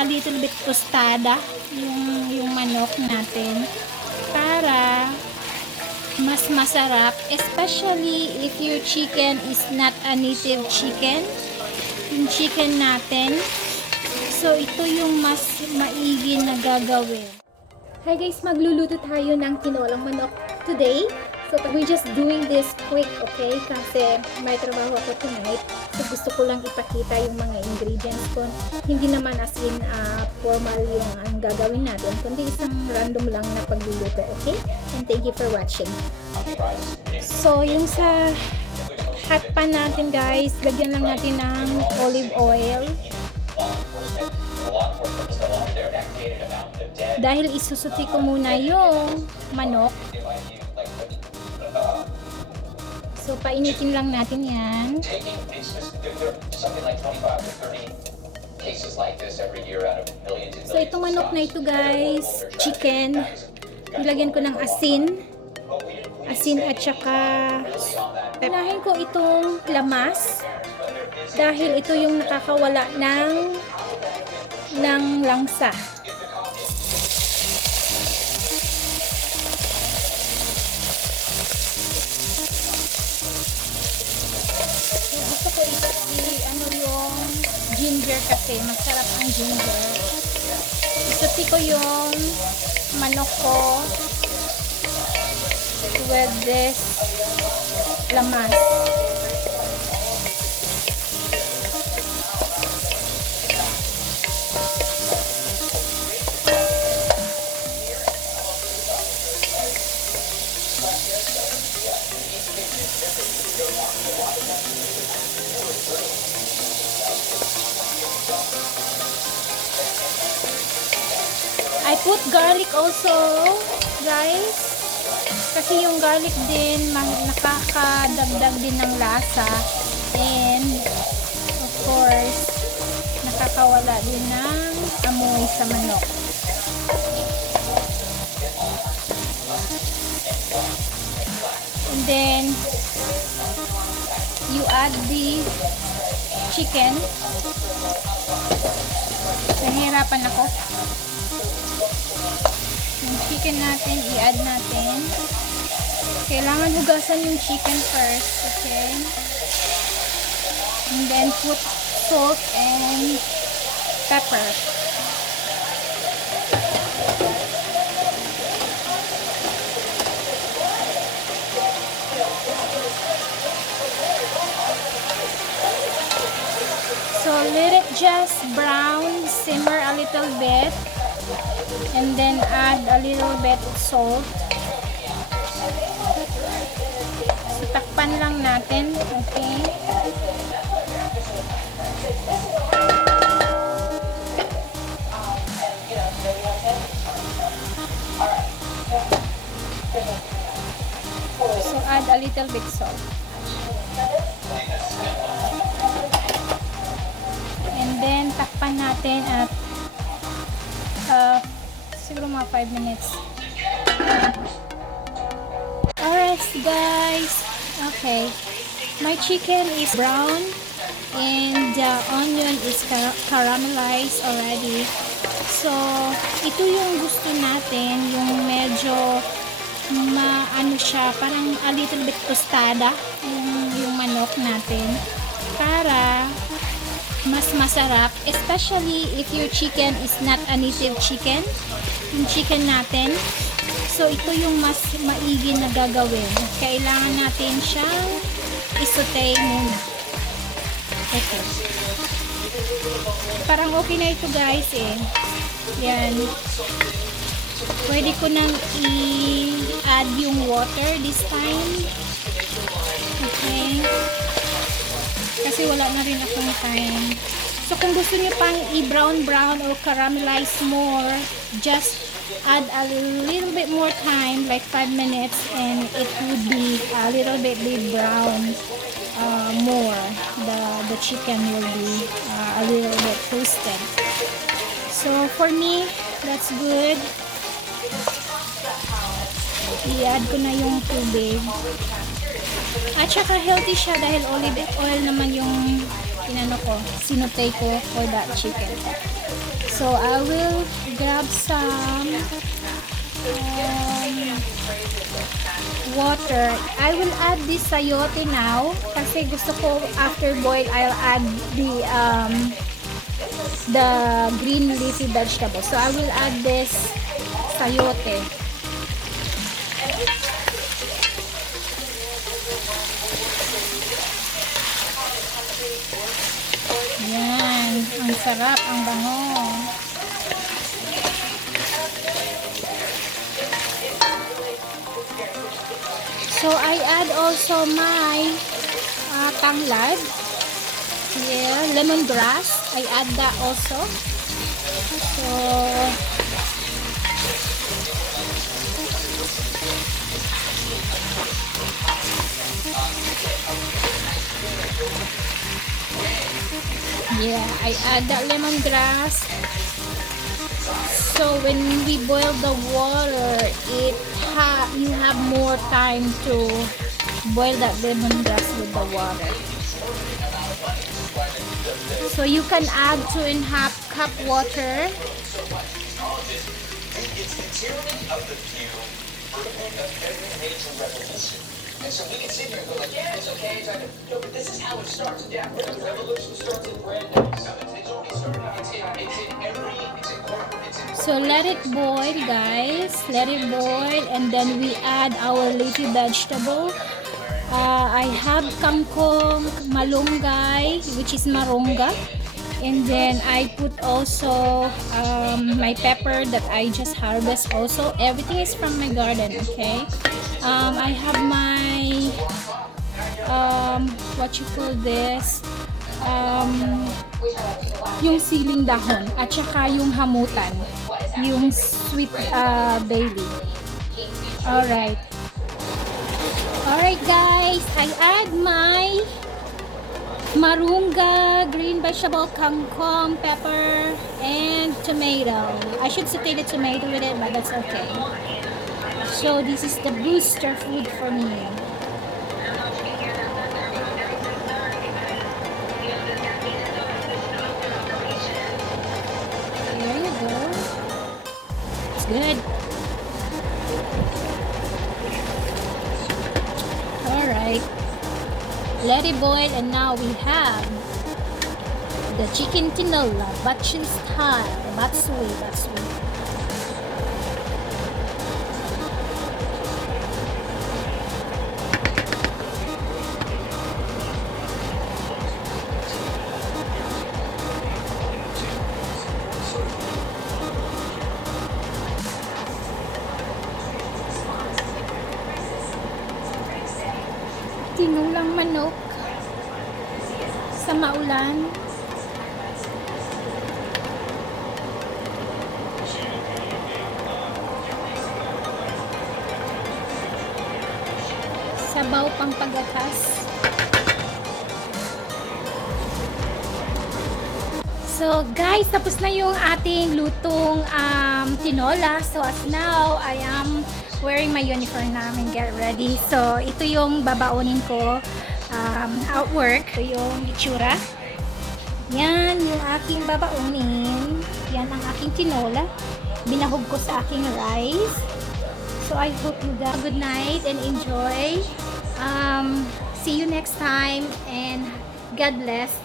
a little bit tostada yung manok natin para mas masarap, especially if your chicken is not a native chicken, yung chicken natin. So ito yung mas maigi na gagawin. Hi guys, magluluto tayo ng tinolang manok today. So we're just doing this quick, okay? Kasi may trabaho ako tonight. So gusto ko lang ipakita yung mga ingredients ko. Hindi naman as in formal yung ang gagawin natin, kundi isang random lang na pagluluto, okay? And thank you for watching. So yung sa hot pan natin guys, lagyan lang natin ng olive oil. Dahil isusuti ko muna yung manok. So, painitin lang natin yan. So, itong manok na ito guys, chicken, nilagyan ko ng asin at saka unahin ko itong lamas dahil ito yung nakakawala ng langsa. Ginger kasi masarap ang ginger. Isuti ko yung manok ko with this lamas. I put garlic also, guys. Kasi yung garlic din nakakadagdag din ng lasa, and of course nakakawala din ng amoy sa manok. And then you add the chicken. Nahihirapan ako. Yung chicken natin, i-add natin. Kailangan hugasan yung chicken first, okay? And then put salt and pepper. So let it just brown, simmer a little bit, and then add a little bit of salt. So takpan lang natin, okay? So add a little bit salt. And then takpan natin at siguro mga 5 minutes. Alright guys, okay, my chicken is brown and the onion is caramelized already. So ito yung gusto natin, yung medyo maano siya, parang a little bit tostada yung manok natin para mas masarap, especially if your chicken is not a native chicken, yung chicken natin. So ito yung mas maigi na gagawin. Kailangan natin siyang isaute muna. Okay, parang okay na ito guys eh. Yan, pwede ko nang i-add yung water this time, okay? Kasi wala na rin akong time. So kung gusto niyo pang i-brown or caramelize more, just add a little bit more time, like 5 minutes, and it would be a little bit brown more. The chicken will be a little bit toasted. So for me, that's good. I-add ko na yung tubig. At saka healthy siya dahil olive oil naman yung sinute ko for that chicken. So I will grab some water. I will add this sayote now kasi gusto ko after boil I'll add the green leafy vegetable. So I will add this sayote. Yan, ang sarap, ang bango. So I add also my tanglad. Yeah, lemongrass. I add that also. So yeah, I add that lemongrass. So when we boil the water, you have more time to boil that lemongrass with the water. So you can add 2.5 cup water. And so we can sit here and go like, yeah, it's okay. No, but this is how it starts. Yeah, the revolution starts in bread. It's already started. It's in corn. So let it boil, guys. Let it boil, and then we add our leafy vegetable. I have kangkong, malunggay, which is moringa, and then I put also my pepper that I just harvest. Also, everything is from my garden. Okay. I have my what you call this, yung siling dahon at saka yung hamutan, yung sweet baby. Alright guys, I add my moringa, green vegetable, kangkong, pepper, and tomato. I should saute the tomato with it, but that's okay. So this is the booster food for me. There you go. It's good. Alright. Let it boil, and now we have the chicken tinola, batchin style. Batsui. Tinulang manok sa maulan. Sabaw pang pagatas. So guys, tapos na yung ating lutong tinola. So as now, I am wearing my uniform namin, get ready. So ito yung babaonin ko at work. Ito yung itsura. Yan yung aking babaonin. Yan ang aking tinola. Binahog ko sa aking rice. So I hope you guys have a good night and enjoy. See you next time, and God bless.